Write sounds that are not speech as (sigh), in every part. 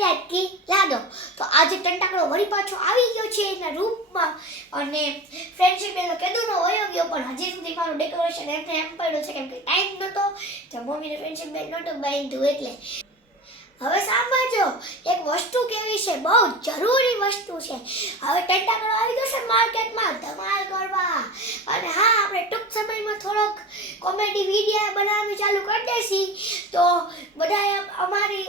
લાટકી તો આજે ટંટાકડો વળી પાછો આવી ગયો છે એના રૂપમાં. અને ફ્રેન્ડશિપ એનો કેદુનો વયો ગયો, પણ હજી સુધી ડેકોરેશન એમ એમ પડ્યું છે, કેમ કે ટાઈમ નહોતો. તો મમ્મીને ફ્રેન્ડશિપ બેન નહોતું બાંધ્યું એટલે. હવે સાંભળજો, એક વસ્તુ કેવી છે, બહુ જરૂરી વસ્તુ છે. હવે ટંટાકડો આવી ગયો છે માર્કેટમાં, ધમાલ કરવા. અને હા, આપણે ટૂંક સમયમાં થોડોક કોમેડી વીડિયો બનાવવાનું ચાલુ કરી દેશી તો બધાએ અમારી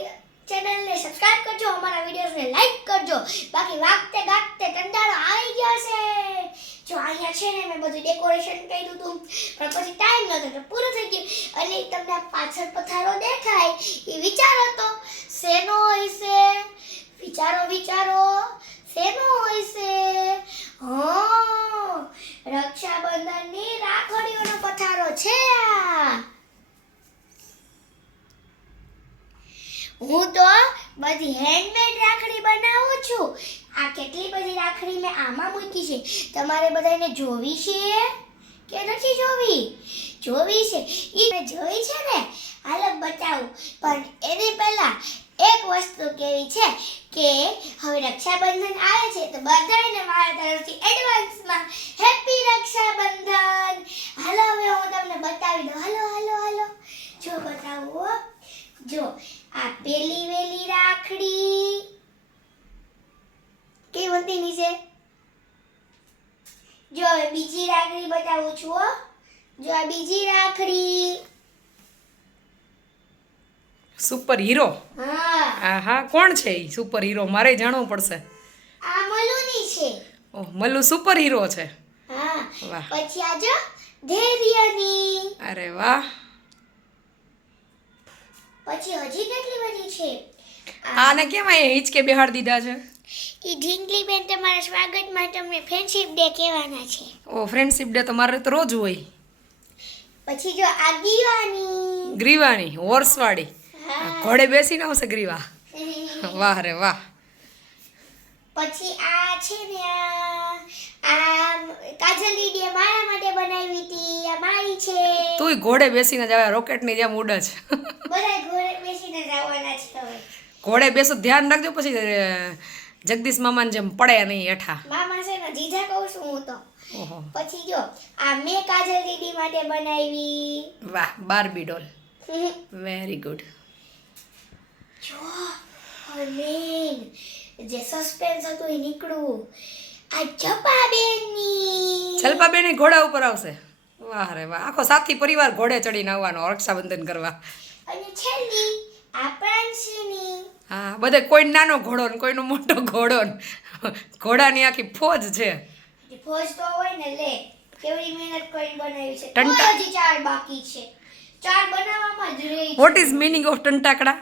ચેનલને સબસ્ક્રાઇબ કરજો, અમારા વિડીયોઝને લાઈક કરજો. બાકી વાગતે ગાગતે કંટાળો આવી ગયો છે. જો અહીંયા છે ને મેં બધું ડેકોરેશન કર્યું હતું, પણ પછી ટાઈમ નહોતો તો પૂરું થઈ ગયું. અને તમને પાછળ પથારો દેખાય, એ વિચાર હતો શેનો હોય છે? વિચારો વિચારો, શેનો હોય છે? રક્ષાબંધનની રાખડીઓનો પથારો છે આ. હું તો બધી હેન્ડમેડ રાખડી બનાવું છું. આ કેટલી બધી રાખડી મેં આમાં મૂકી છે? તમારે બધાને જોવી છે કે નથી જોવી? જોવી છે. ઈ મેં જોઈ છે ને? હાલો બતાવું. પણ એની પહેલા એક વસ્તુ કેવી છે કે હવે રક્ષાબંધન આવે છે તો બધાને મારા તરફથી એડવાન્સમાં હેપી રક્ષાબંધન. હાલો હવે હું તમને બતાવી દઉં. હાલો હાલો હાલો. જો બતાવું. જો, આ પેલી વેલી રાખડી કેવી હતી નીચે જો હવે બીજી રાખડી બતાવું છું હો જો આ બીજી રાખડી. સુપર હીરો હા. આ હા કોણ છે એ સુપર હીરો મારે જાણવું પડશે. આ મલુની છે. ઓહ મલુ સુપર હીરો છે. હા. વાહ. પછી આ જો ધૈર્યની અરે વાહ. પછી હજી કેટલી બધી છે? આને કેમ અહીંયા હિંચકે બેહાડ દીધા છે? ઈ ઢીંગલી બેન તમારા સ્વાગતમાં તમને ફ્રેન્ડશિપ ડે કહેવાના છે. ઓ ફ્રેન્ડશિપ ડે તો મારે તો રોજ હોય. પછી જો આ ગીવાની. ગ્રીવાની હોર્સવાળી. ઘોડે બેસીને આવશે ગ્રીવા. (laughs) વાહ રે વાહ. પછી આ છે ને આ આ કાજલ દીદીએ મારા માટે બનાવી હતી આ મારી છે. તુંય ઘોડે બેસીને જ આવે રોકેટની જેમ ઉડે છે. (laughs) બધા ઘોડે બેસીને જવાના છે હવે. ઘોડે બેસો ધ્યાન રાખજો પછી જગદીશ મામાને જેમ પડે નહીં હેઠા. મામા છે ને જીજા કહું છું હું તો. પછી જો આ મેં કાજલ દીદી માટે બનાવી. વાહ બારબી ડોલ. (laughs) વેરી ગુડ જો હવે જે સસ્પેન્સ હતું એ નીકળું આ જપાબેનની. છલપાબેન ય ઘોડા ઉપર આવશે. વાહ રે વાહ. આખો સાથી પરિવાર ઘોડે ચડીને આવવાનો રક્ષાબંધન કરવા. અને છેલ્લી આ પ્રાંશીની. હા બધે કોઈ નાનો ઘોડો ને કોઈનો મોટો ઘોડો ને. ઘોડાની આખી ફોજ છે. ફોજ તો હોય ને લે. કેવડી મહેનત કરીને બનાવી છે. ટંટા- હજી ચાર બાકી છે. ચાર બનાવવામાં જ રહી વોટ ઇઝ મીનિંગ ઓફ ટંટાકડા?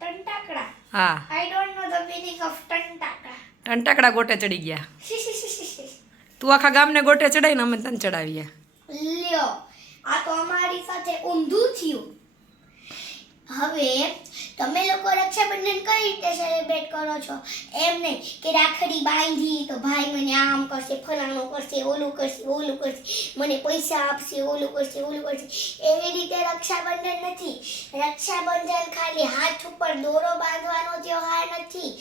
ટંટાકડા? હા. I don't know the meaning of ટંટાકડા. ટંટાકડા ગોટે ચડી ગયા. (laughs) તું આખા ગામને ગોટે ચડાવીને અમે તને ચડાવીએ. લ્યો. આ તો અમારી સાથે ઊંધું થયું. હવે તમે લોકો રક્ષાબંધન કઈ રીતે સેલિબ્રેટ કરો છો? એમ નહીં કે રાખડી બાંધી તો ભાઈ મને આમ કરશે, ફલાણું કરશે, ઓલું કરશે ઓલું કરશે, મને પૈસા આપશે, ઓલું કરશે ઓલું કરશે. એવી રીતે રક્ષાબંધન નથી. રક્ષાબંધન ખાલી હાથ ઉપર દોરો બાંધવાનો તહેવાર નથી.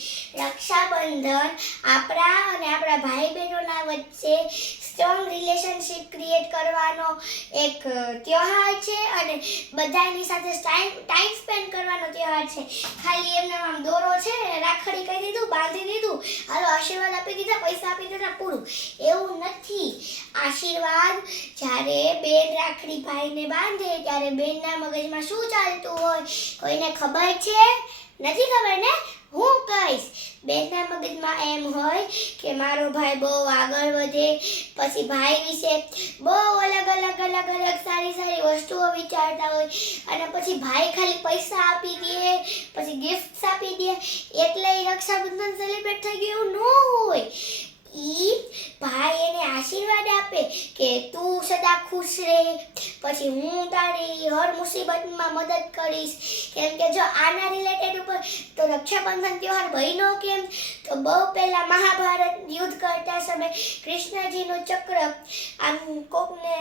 રક્ષાબંધન આપણા અને આપણા ભાઈ બહેનોના વચ્ચે સ્ટ્રોંગ રિલેશનશિપ ક્રિએટ કરવાનો એક તહેવાર છે અને બધાની સાથે ટાઈમ ટાઈમ સ્પેન્ડ કરવાનો તહેવાર છે. ખાલી એમને આમ દોરો છે ને, રાખડી કહી દીધું, બાંધી દીધું. હાલો, આશીર્વાદ આપી દીધા, પૈસા આપી દીધા, પૂરું. એવું નથી. આશીર્વાદ જ્યારે બેન રાખડી ભાઈને બાંધે, ત્યારે બેનના મગજમાં શું ચાલતું હોય, કોઈને ખબર છે? નથી ખબર ને? હું કહીશ. બેનના મગજમાં એમ હોય કે મારો ભાઈ બહુ આગળ વધે. પછી ભાઈ વિશે બહુ અલગ અલગ અલગ અલગ સારી સારી વસ્તુઓ વિચારતા હોય. અને પછી ભાઈ ખાલી પૈસા આપી દે, પછી ગિફ્ટ્સ આપી દે. એટલે રક્ષાબંધન સેલિબ્રેટ થઈ ગયું ન હોય. ઈ ભાઈ એને આશીર્વાદ આપે કે તું સદા ખુશ રહે. પછી હું તારી હર મુસીબતમાં મદદ કરીશ. કેમ કે જો આના રિલેટેડ રક્ષાબંધન તહેવાર બહેનો કેમ? તો બહુ પહેલા મહાભારત યુદ્ધ કરતા સમયે કૃષ્ણજીનું ચક્ર આમ કોકને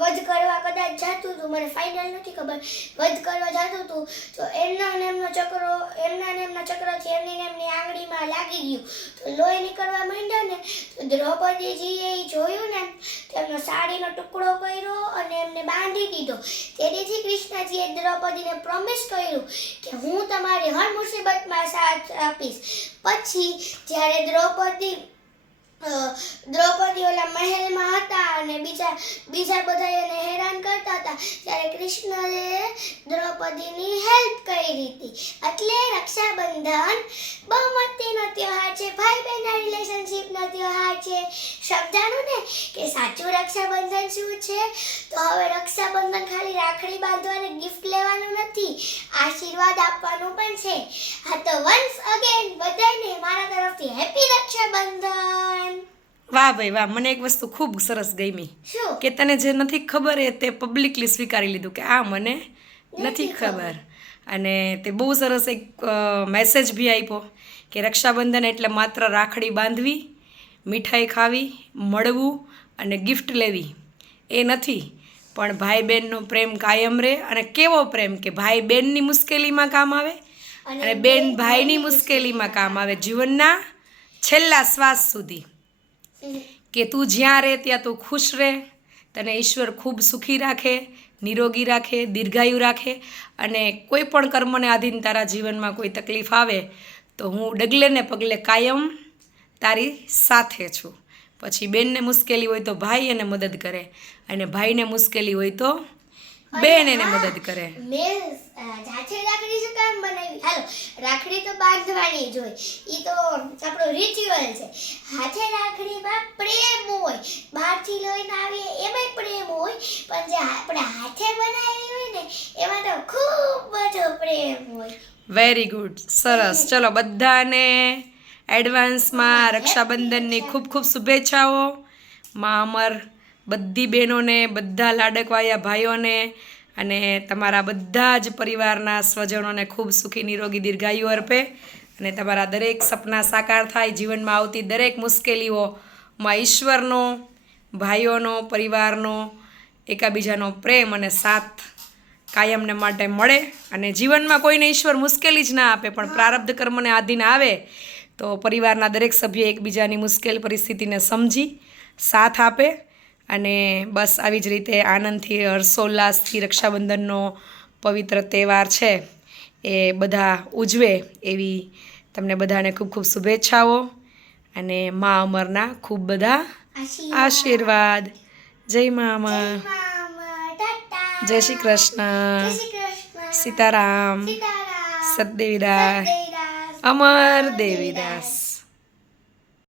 વધ કરવા કદાચ જાતું હતું, મને ફાઇનલ નથી ખબર, વધ કરવા જાતું હતું, તો એમના ને એમનો ચક્રો, એમના ને એમના ચક્રથી એમની ને એમની આંગળીમાં લાગી ગયું. તો લોહી નીકળવા માંડ્યા ને, તો દ્રૌપદીજીએ જોયું ને, તેમનો સાડીનો ટુકડો કર્યો અને એમને બાંધી દીધો. તેથી કૃષ્ણજીએ દ્રૌપદીને પ્રોમિસ કર્યું કે હું તમારી હર મુસીબતમાં સાથ આપીશ. પછી જ્યારે દ્રૌપદી દ્રૌપદી ઓલા મહેલમાં હતા અને બીજા બીજા બધા એને હેરાન કરતા હતા, ત્યારે કૃષ્ણએ દ્રૌપદીની હેલ્પ કરી હતી એટલે રક્ષાબંધન બહુમતીનો તહેવાર છે ભાઈ બહેનના રિલેશનશિપનો ત્યોહાર છે. સમજાણું ને કે સાચું રક્ષાબંધન શું છે? તો હવે રક્ષાબંધન ખાલી રાખડી બાંધવા અને ગિફ્ટ લેવાનું નથી, આશીર્વાદ આપવાનું પણ છે. હા, તો વન્સ તરફથી હેપી રક્ષાબંધન વાહ ભાઈ વાહ મને એક વસ્તુ ખૂબ સરસ ગમી. કે તને જે નથી ખબર એ તે પબ્લિકલી સ્વીકારી લીધું કે આ મને નથી ખબર. અને તે બહુ સરસ એક મેસેજ બી આપ્યો કે રક્ષાબંધન એટલે માત્ર રાખડી બાંધવી મીઠાઈ ખાવી મળવું અને ગિફ્ટ લેવી. એ નથી પણ ભાઈ બહેનનો પ્રેમ કાયમ રહે અને કેવો પ્રેમ કે ભાઈ બહેનની મુશ્કેલીમાં કામ આવે અને બેન ભાઈની મુશ્કેલીમાં કામ આવે. જીવનના છેલ્લા શ્વાસ સુધી. કે તું જ્યાં રહે ત્યાં તું ખુશ રહે તને ઈશ્વર ખૂબ સુખી રાખે નિરોગી રાખે દીર્ઘાયુ રાખે અને કોઈ પણ કર્મને આધીન તારા જીવનમાં કોઈ તકલીફ આવે તો હું ડગલે ને પગલે કાયમ તારી સાથે છું. પછી બેનને મુશ્કેલી હોય તો ભાઈ એને મદદ કરે અને ભાઈને મુશ્કેલી હોય તો બેન એને મદદ કરે. મેં જાતે રાખડી શું કામ બનાવી? હાલો રાખડી તો બાંધવાની જ હોય. એ તો આપણો રિચ્યુઅલ છે. હાથે રાખડીમાં પ્રેમ હોય. બહારથી લઈને આવીએ એમાંય પ્રેમ હોય પણ જે આપણે હાથે બનાવી હોય ને એમાં તો ખૂબ બધો પ્રેમ હોય. વેરી ગુડ સરસ. ચલો બધાને એડવાન્સમાં રક્ષાબંધનની ખૂબ ખૂબ શુભેચ્છાઓ. મા અમર બધી બહેનોને, બધા લાડકવાયા ભાઈઓને અને તમારા બધા જ પરિવારના સ્વજનોને ખૂબ સુખી, નિરોગી, દીર્ઘાયુ અર્પે અને તમારા દરેક સપના સાકાર થાય, જીવનમાં આવતી દરેક મુશ્કેલીઓમાં ઈશ્વરનો, ભાઈઓનો, પરિવારનો, એકાબીજાનો પ્રેમ અને સાથ કાયમને માટે મળે અને જીવનમાં કોઈને ઈશ્વર મુશ્કેલી જ ના આપે, પણ પ્રારબ્ધ કર્મને આધીન આવે, તો પરિવારના દરેક સભ્ય એકબીજાની મુશ્કેલ પરિસ્થિતિને સમજી, સાથ આપે અને બસ આવી જ રીતે આનંદથી હર્ષોલ્લાસથી રક્ષાબંધનનો પવિત્ર તહેવાર છે. એ બધા ઉજવે એવી તમને બધાને ખૂબ ખૂબ શુભેચ્છાઓ અને મા અમરના ખૂબ બધા આશીર્વાદ. જય મા મામા, જય શ્રી કૃષ્ણ. સીતારામ. સતદેવીદાસ. અમર દેવીદાસ.